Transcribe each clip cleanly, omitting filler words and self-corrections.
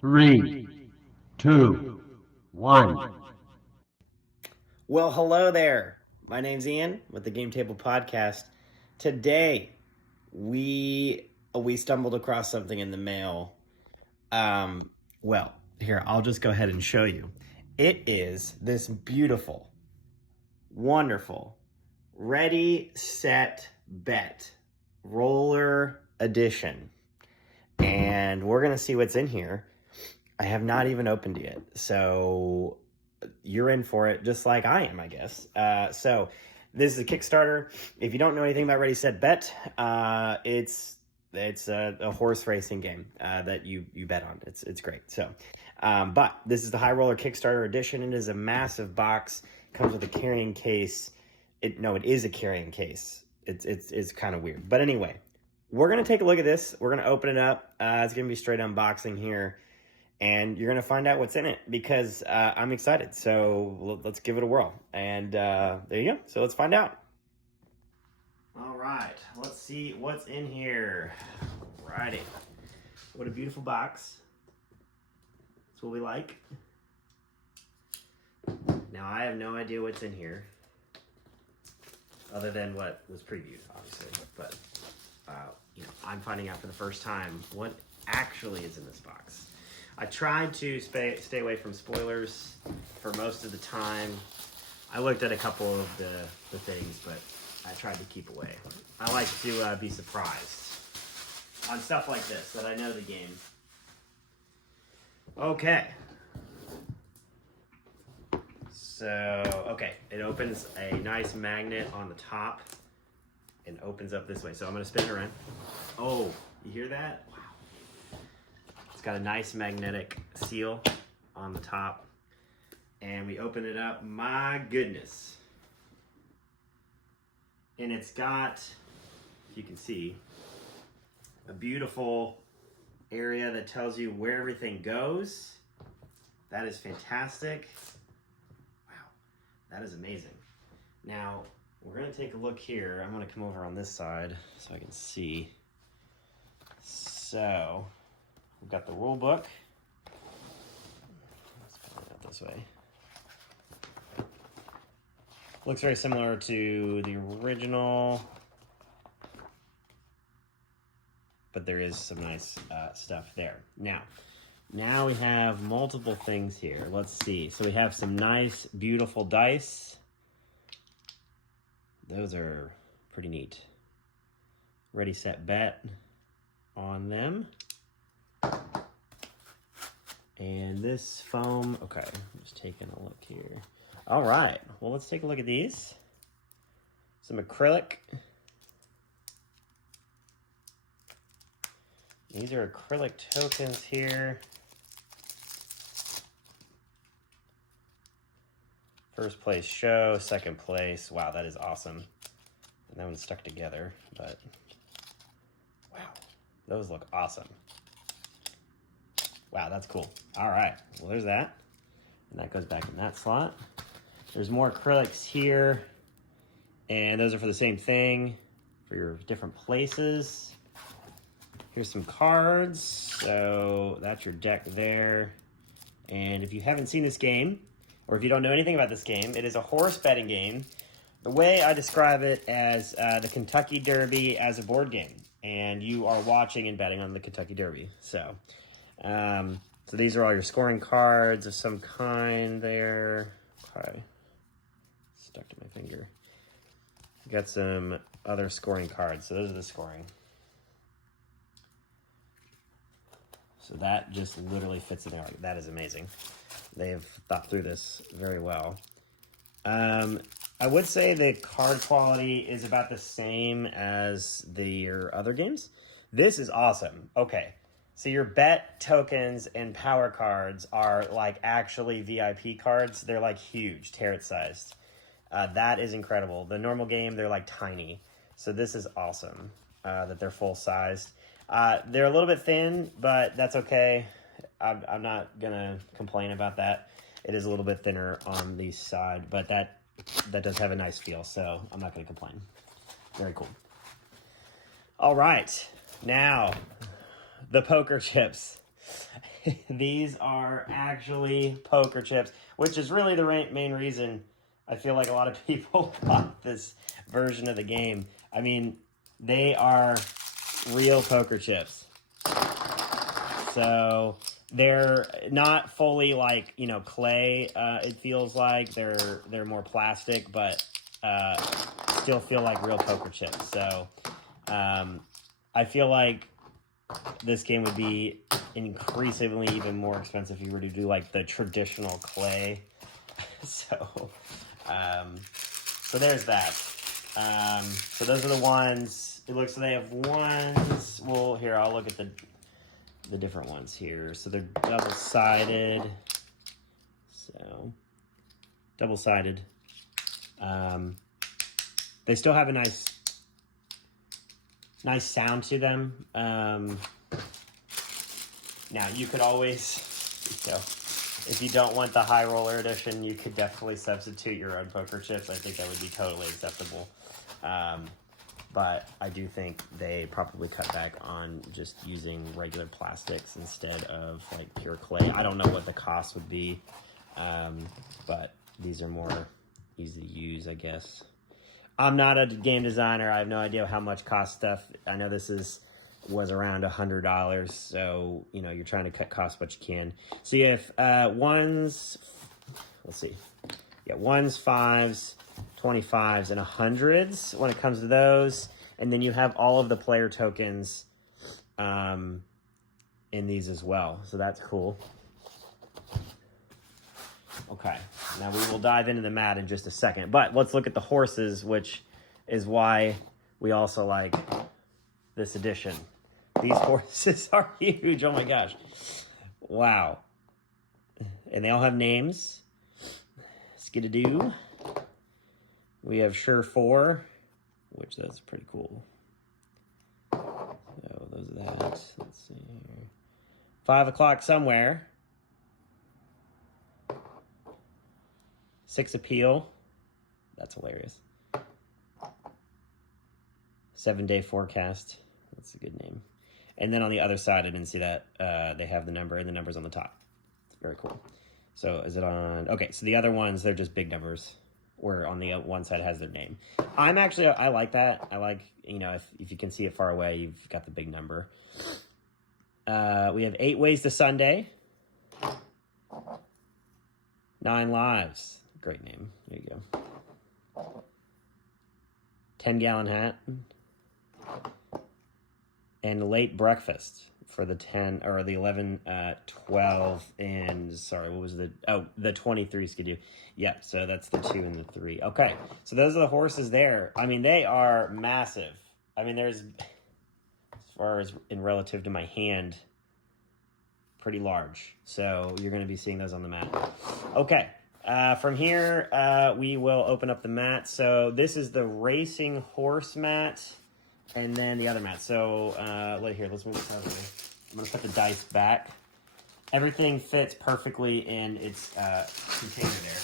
Three, two, one. Well, hello there. My name's Ian with the Game Table Podcast. Today, we stumbled across something in the mail. Well, here, I'll just go ahead and show you. It is this beautiful, wonderful, Ready, Set, Bet roller edition. And we're going to see what's in here. I have not even opened it yet. So you're in for it just like I am, I guess. So this is a Kickstarter. If you don't know anything about Ready, Set, Bet, it's a horse racing game that you bet on. It's great. So, but this is the High Roller Kickstarter edition. It is a massive box. Comes with a carrying case. It is a carrying case. It's kind of weird. But anyway, we're going to take a look at this. We're going to open it up. It's going to be straight unboxing here. And you're going to find out what's in it because I'm excited. So let's give it a whirl. And there you go. So let's find out. All right. Let's see what's in here. Alrighty. What a beautiful box. That's what we like. Now, I have no idea what's in here. Other than what was previewed, obviously. But, I'm finding out for the first time what actually is in this box. I tried to stay away from spoilers for most of the time. I looked at a couple of the things, but I tried to keep away. I like to be surprised on stuff like this, that I know the game. Okay. So, it opens a nice magnet on the top and opens up this way. So I'm going to spin it around. Oh, you hear that? Wow. It's got a nice magnetic seal on the top. And we open it up. My goodness. And it's got, if you can see, a beautiful area that tells you where everything goes. That is fantastic. Wow, that is amazing. Now, we're going to take a look here. I'm going to come over on this side so I can see. So, we've got the rule book. Let's put it out this way. Looks very similar to the original, but there is some nice stuff there. Now we have multiple things here. Let's see. So we have some nice, beautiful dice. Those are pretty neat. Ready, Set, Bet on them. And this foam, okay, I'm just taking a look here. All right, well, let's take a look at these. Some acrylic. These are acrylic tokens here. First place show, second place. Wow, that is awesome. And that one's stuck together, but wow, those look awesome. Wow, that's cool. All right, well, there's that. And that goes back in that slot. There's more acrylics here. And those are for the same thing, for your different places. Here's some cards. So that's your deck there. And if you haven't seen this game, or if you don't know anything about this game, it is a horse betting game. The way I describe it as the Kentucky Derby as a board game. And you are watching and betting on the Kentucky Derby. So these are all your scoring cards of some kind there. Okay. Stuck to my finger. Got some other scoring cards. So those are the scoring. So that just literally fits in there. That is amazing. They've thought through this very well. I would say the card quality is about the same as your other games. This is awesome. Okay, so your bet tokens and power cards are like actually VIP cards. They're like huge, tarot sized. That is incredible. The normal game, they're like tiny. So this is awesome that they're full sized. They're a little bit thin, but that's okay. I'm not gonna complain about that. It is a little bit thinner on the side, but that does have a nice feel, so I'm not gonna complain. Very cool. All right, now the poker chips. These are actually poker chips, which is really the main reason I feel like a lot of people bought this version of the game. I mean, they are real poker chips. So they're not fully like, clay. It feels like they're more plastic, but still feel like real poker chips. So I feel like this game would be increasingly even more expensive if you were to do like the traditional clay. So there's that. So those are the ones. It looks like they have ones. Well, here, I'll look at the different ones here. So they're double-sided. So double-sided. They still have a nice sound to them. Now you could always, if you don't want the high roller edition, you could definitely substitute your own poker chips. I think that would be totally acceptable. But I do think they probably cut back on just using regular plastics instead of like pure clay. I don't know what the cost would be, but these are more easy to use, I guess. I'm not a game designer. I have no idea how much cost stuff. I know this was around $100, so you're trying to cut costs what you can. So you have ones, let's see, ones, fives, 25s, and 100s when it comes to those, and then you have all of the player tokens in these as well, so that's cool. Okay, now we will dive into the mat in just a second, but let's look at the horses, which is why we also like this edition. These horses are huge. Oh my gosh. Wow. And they all have names. Skidadoo. We have Sure 4, which that's pretty cool. So those are that. Let's see here. 5 o'clock somewhere. 6 Appeal. That's hilarious. 7-day forecast. That's a good name. And then on the other side, I didn't see that. They have the number, and the number's on the top. It's very cool. So is it on? Okay, so the other ones, they're just big numbers, where on the one side has their name. I like that. I like, if you can see it far away, you've got the big number. We have 8 Ways to Sunday. 9 Lives. Great name. There you go. 10-gallon hat. And Late Breakfast for the 10 or the 11, 12, and sorry, what was the 23 Skidoo. Yeah, so that's the 2 and the 3. Okay, so those are the horses there. I mean, they are massive. I mean, there's, as far as in relative to my hand, pretty large. So you're going to be seeing those on the mat. Okay, from here, we will open up the mat. So this is the racing horse mat. And then the other mat. So, let's move this out of the way. I'm going to put the dice back. Everything fits perfectly in its container there.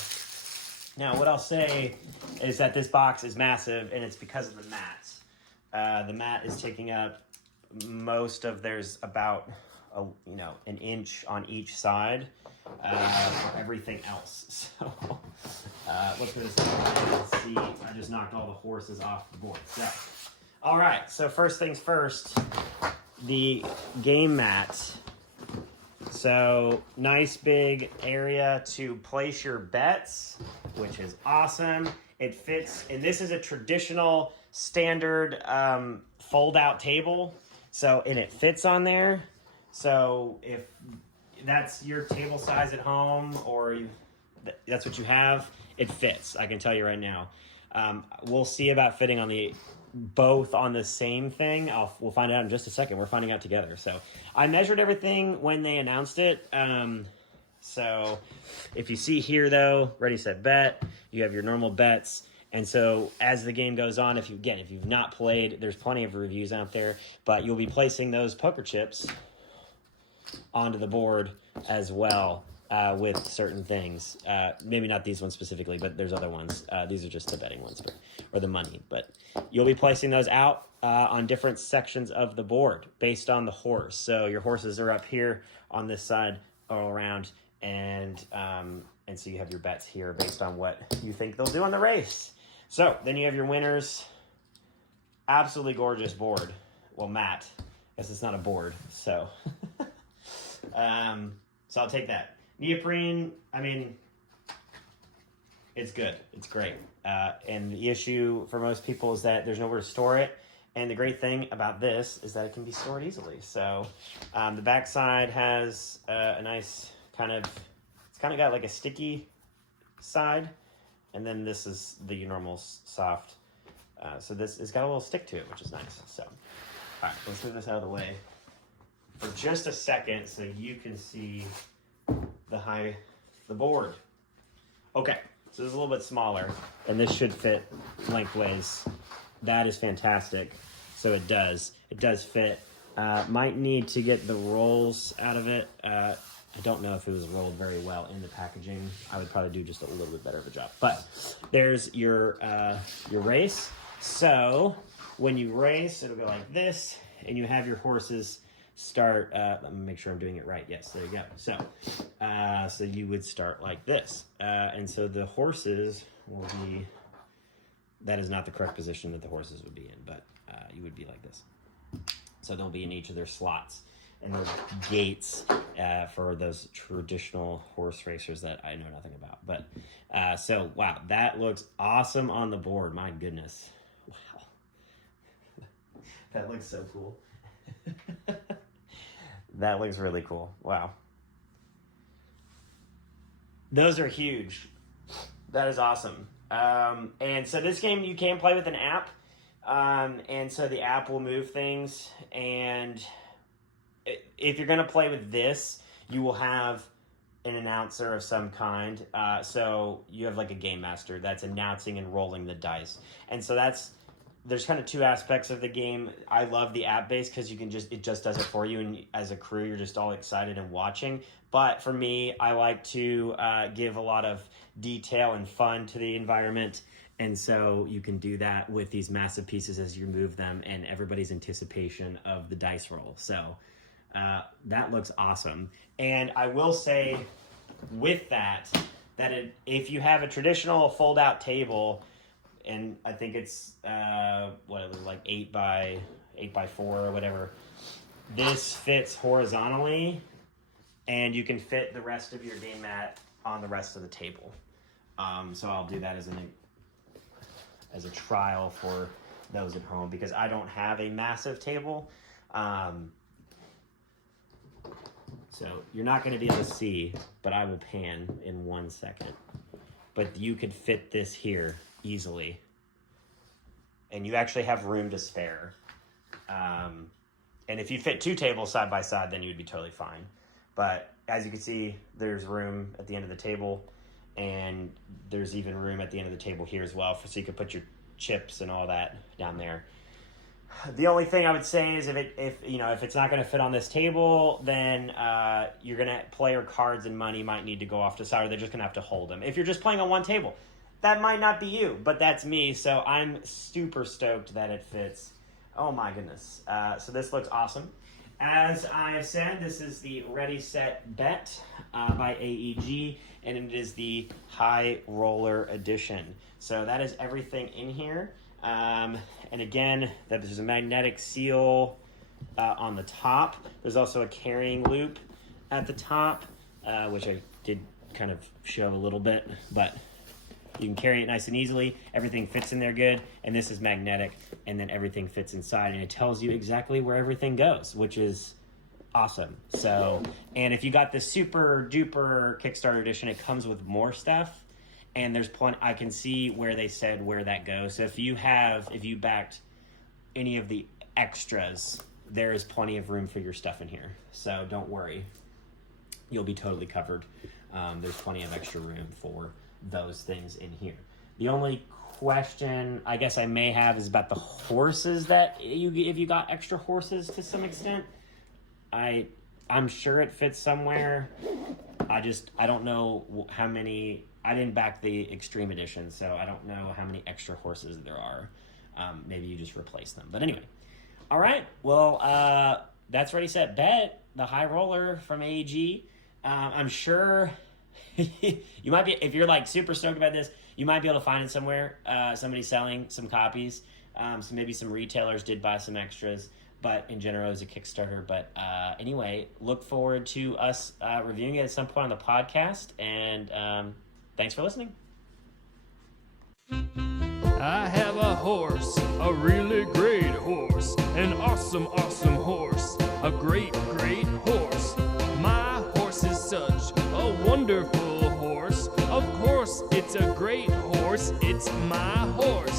Now, what I'll say is that this box is massive, and it's because of the mat. The mat is taking up most of, there's about, an inch on each side for everything else. So, look for this. Let's see. I just knocked all the horses off the board. So. All right, so first things first, the game mat. So nice big area to place your bets, which is awesome. It fits, and this is a traditional standard fold-out table. So, and it fits on there. So if that's your table size at home, or that's what you have, it fits. I can tell you right now. We'll see about fitting on both on the same thing. We'll find out in just a second. We're finding out together. So I measured everything when they announced it. So if you see here though, ready, set, bet, you have your normal bets. And so as the game goes on, if you've not played, there's plenty of reviews out there, but you'll be placing those poker chips onto the board as well. With certain things, maybe not these ones specifically, but there's other ones. These are just the betting ones, or the money. But you'll be placing those out on different sections of the board based on the horse. So your horses are up here on this side all around, and so you have your bets here based on what you think they'll do on the race. So then you have your winners. Absolutely gorgeous board. Well, matte. I guess it's not a board, so so I'll take that. Neoprene, I mean, it's good. It's great. And the issue for most people is that there's nowhere to store it. And the great thing about this is that it can be stored easily. So the back side has a nice it's kind of got like a sticky side. And then this is the normal soft. So this has got a little stick to it, which is nice. So, all right, let's move this out of the way for just a second so you can see the board. Okay, so this is a little bit smaller, and this should fit lengthways. That is fantastic. So it does fit. Might need to get the rolls out of it. I don't know if it was rolled very well in the packaging. I would probably do just a little bit better of a job. But there's your race. So when you race, it'll go like this, and you have your horses start. Let me make sure I'm doing it right. Yes, there you go. So you would start like this, and so the horses will be. That is not the correct position that the horses would be in, but you would be like this. So they'll be in each of their slots. And those gates for those traditional horse racers that I know nothing about. But so, wow, that looks awesome on the board. My goodness. Wow. That looks so cool. That looks really cool. Wow. Those are huge. That is awesome. And so this game you can play with an app. And so the app will move things. And if you're going to play with this, you will have an announcer of some kind. So you have like a game master that's announcing and rolling the dice. And so there's kind of two aspects of the game. I love the app base because it just does it for you. And as a crew, you're just all excited and watching. But for me, I like to give a lot of detail and fun to the environment. And so you can do that with these massive pieces as you move them and everybody's anticipation of the dice roll. So that looks awesome. And I will say with that if you have a traditional fold-out table, and I think it's like 8 by 4 or whatever, this fits horizontally, and you can fit the rest of your game mat on the rest of the table. So I'll do that as a trial for those at home because I don't have a massive table. So you're not going to be able to see, but I will pan in 1 second. But you could fit this here easily. And you actually have room to spare. And if you fit 2 tables side by side, then you would be totally fine. But as you can see, there's room at the end of the table. And there's even room at the end of the table here as well. So you could put your chips and all that down there. The only thing I would say is if it's not going to fit on this table, then you're going to player cards and money might need to go off to the side, or they're just going to have to hold them. If you're just playing on one table, that might not be you, but that's me. So I'm super stoked that it fits. Oh my goodness. So this looks awesome. As I have said, this is the Ready Set Bet by AEG, and it is the High Roller Edition. So that is everything in here. And again, there's a magnetic seal on the top. There's also a carrying loop at the top, which I did kind of show a little bit, but you can carry it nice and easily. Everything fits in there good, and this is magnetic, and then everything fits inside, and it tells you exactly where everything goes, which is awesome. So, and if you got the super duper Kickstarter edition, it comes with more stuff. And there's plenty. I can see where they said where that goes. So if you backed any of the extras, there is plenty of room for your stuff in here. So don't worry, you'll be totally covered. There's plenty of extra room for those things in here. The only question I guess I may have is about the horses that if you got extra horses to some extent. I'm sure it fits somewhere. I don't know how many. I didn't back the Extreme Edition, so I don't know how many extra horses there are. maybe you just replace them. But anyway, all right. Well, that's Ready, Set, Bet, the high roller from AEG. I'm sure you might be, if you're like super stoked about this, you might be able to find it somewhere. Somebody selling some copies. So maybe some retailers did buy some extras, but in general, it was a Kickstarter. But anyway, look forward to us reviewing it at some point on the podcast. And thanks for listening. I have a horse, a really great horse, an awesome, awesome horse, a great, great horse. My horse is such a wonderful horse. Of course, it's a great horse. It's my horse.